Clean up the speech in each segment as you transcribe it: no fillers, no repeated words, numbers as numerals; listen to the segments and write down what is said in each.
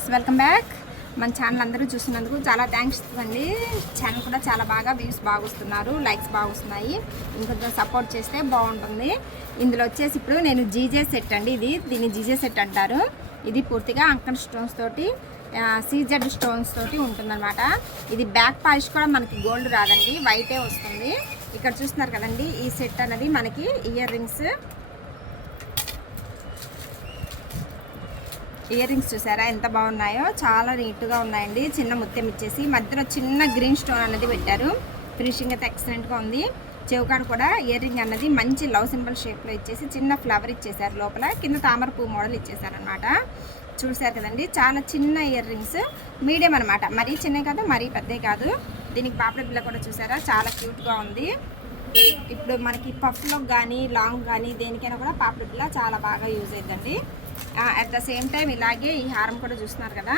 Friends, welcome back. మన channel అందరూ చూస్తున్నందుకు చాలా థ్యాంక్స్ అండి. ఛానల్ కూడా చాలా బాగా వ్యూస్ బాగా వస్తున్నారు, లైక్స్ బాగా వస్తున్నాయి. ఇంకొంచెం సపోర్ట్ చేస్తే బాగుంటుంది. ఇందులో వచ్చేసి ఇప్పుడు నేను జీజే సెట్ అండి, దీన్ని జీజే సెట్ అంటారు. ఇది పూర్తిగా అంకన్ స్టోన్స్ తోటి సీజెడ్ స్టోన్స్ తోటి ఉంటుందన్నమాట. ఇది బ్యాక్ పాలిష్ కూడా మనకి గోల్డ్ రాదండి, వైటే వస్తుంది. ఇక్కడ చూస్తున్నారు కదండి, ఈ సెట్ అనేది మనకి ఇయర్ రింగ్స్ చూసారా ఎంత బాగున్నాయో, చాలా నీట్గా ఉన్నాయండి. చిన్న ముత్యం ఇచ్చేసి మధ్యలో చిన్న గ్రీన్ స్టోన్ అనేది పెట్టారు. ఫినిషింగ్ అయితే ఎక్సలెంట్గా ఉంది. చెవుకాడు కూడా ఇయర్ రింగ్ అన్నది మంచి లవ్ సింబల్ షేప్లో ఇచ్చేసి చిన్న ఫ్లవర్ ఇచ్చేసారు, లోపల కింద తామర పువ్వు మోడల్ ఇచ్చేసారనమాట. చూసారు కదండి, చాలా చిన్న ఇయర్ రింగ్స్, మీడియం అనమాట. మరీ చిన్నవి కాదు, మరీ పెద్దవి కాదు. దీనికి పాపడ బిల్ల కూడా చూసారా, చాలా క్యూట్గా ఉంది. ఇప్పుడు మనకి పఫ్లో కానీ లాంగ్ కానీ దేనికైనా కూడా పాపడ బిల్ల చాలా బాగా యూజ్ అవుతుందండి. అట్ ద సేమ్ టైం ఇలాగే ఈ హారం కూడా చూస్తున్నారు కదా,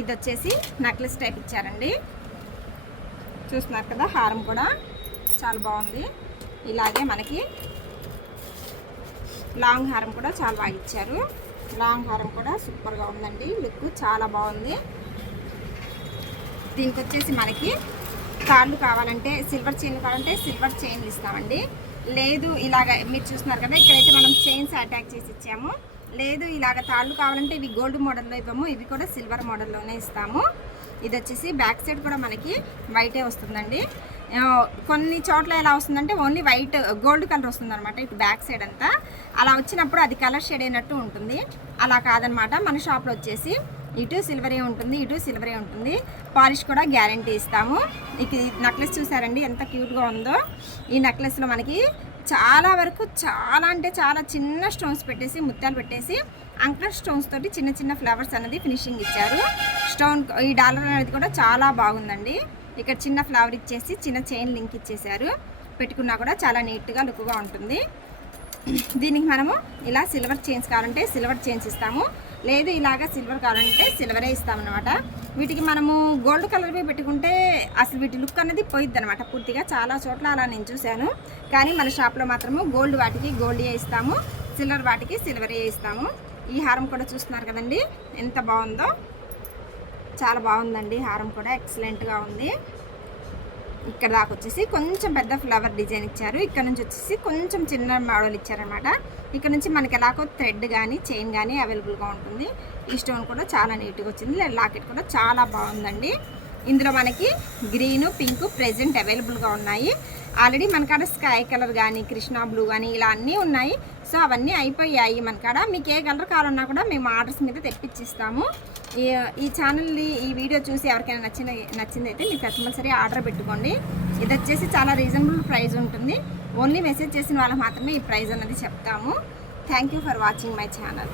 ఇది వచ్చేసి నెక్లెస్ టైప్ ఇచ్చారండి. చూస్తున్నారు కదా, హారం కూడా చాలా బాగుంది. ఇలాగే మనకి లాంగ్ హారం కూడా చాలా బాగా ఇచ్చారు. లాంగ్ హారం కూడా సూపర్గా ఉందండి, లుక్ చాలా బాగుంది. దీనికి వచ్చేసి మనకి తాళ్ళు కావాలంటే, సిల్వర్ చైన్లు కావాలంటే సిల్వర్ చైన్లు ఇస్తామండి. లేదు ఇలాగ మీరు చూస్తున్నారు కదా, ఇక్కడైతే మనం చైన్స్ అటాచ్ చేసి ఇచ్చాము. లేదు ఇలాగ తాళ్ళు కావాలంటే ఇవి గోల్డ్ మోడల్లో ఇవ్వము, ఇవి కూడా సిల్వర్ మోడల్లోనే ఇస్తాము. ఇది వచ్చేసి బ్యాక్ సైడ్ కూడా మనకి వైటే వస్తుందండి. కొన్ని చోట్ల ఎలా వస్తుందంటే ఓన్లీ వైట్ గోల్డ్ కలర్ వస్తుంది అనమాట, ఇటు బ్యాక్ సైడ్ అంతా. అలా వచ్చినప్పుడు అది కలర్ షేడ్ అయినట్టు ఉంటుంది. అలా కాదనమాట, మన షాప్లో వచ్చేసి ఇటు సిల్వరే ఉంటుంది, ఇటు సిల్వరే ఉంటుంది. పాలిష్ కూడా గ్యారంటీ ఇస్తాము. ఇక నెక్లెస్ చూసారండి ఎంత క్యూట్గా ఉందో. ఈ నెక్లెస్లో మనకి చాలా వరకు చాలా అంటే చాలా చిన్న స్టోన్స్ పెట్టేసి, ముత్యాలు పెట్టేసి అంకర్ స్టోన్స్ తోటి చిన్న చిన్న ఫ్లవర్స్ అనేది ఫినిషింగ్ ఇచ్చారు. స్టోన్ ఈ డాలర్ అనేది కూడా చాలా బాగుందండి. ఇక్కడ చిన్న ఫ్లవర్ ఇచ్చేసి చిన్న చైన్ లింక్ ఇచ్చేసారు. పెట్టుకున్నా కూడా చాలా నీట్గా లుక్గా ఉంటుంది. దీనికి మనము ఇలా సిల్వర్ చైన్స్ కావాలంటే సిల్వర్ చైన్స్ ఇస్తాము, లేదు ఇలాగా సిల్వర్ కావాలంటే సిల్వరే ఇస్తామన్నమాట. వీటికి మనము గోల్డ్ కలర్వి పెట్టుకుంటే అసలు వీటి లుక్ అనేది పోయిద్ది అనమాట పూర్తిగా. చాలా చోట్ల అలా నేను చూశాను, కానీ మన షాప్లో మాత్రము గోల్డ్ వాటికి గోల్డే ఇస్తాము, సిల్వర్ వాటికి సిల్వరే ఇస్తాము. ఈ హారం కూడా చూస్తున్నారు కదండి ఎంత బాగుందో, చాలా బాగుందండి. హారం కూడా ఎక్సలెంట్గా ఉంది. ఇక్కడ దాకా వచ్చేసి కొంచెం పెద్ద ఫ్లవర్ డిజైన్ ఇచ్చారు, ఇక్కడ నుంచి వచ్చేసి కొంచెం చిన్న మోడల్ ఇచ్చారనమాట. ఇక్కడ నుంచి మనకి ఎలాగో థ్రెడ్ కానీ చైన్ కానీ అవైలబుల్గా ఉంటుంది. ఈ స్టోన్ కూడా చాలా నీట్గా వచ్చింది. లాకెట్ కూడా చాలా బాగుందండి. ఇందులో మనకి గ్రీను పింక్ ప్రెజెంట్ అవైలబుల్గా ఉన్నాయి. ఆల్రెడీ మనకాడ స్కై కలర్ కానీ కృష్ణా బ్లూ కానీ ఇలా అన్నీ ఉన్నాయి. సో అవన్నీ అయిపోయాయి మనకాడ. మీకు ఏ కలర్ కావాలన్నా కూడా మేము ఆర్డర్స్ మీద తెప్పించిస్తాము. ఈ ఛానల్ని ఈ వీడియో చూసి ఎవరికైనా నచ్చింది అయితే మీరు కంపల్సరీ ఆర్డర్ పెట్టుకోండి. ఇది వచ్చేసి చాలా రీజనబుల్ ప్రైస్ ఉంటుంది. ఓన్లీ మెసేజ్ చేసిన వాళ్ళకి మాత్రమే ఈ ప్రైస్ అన్నది చెప్తాము. Thank you for watching my channel.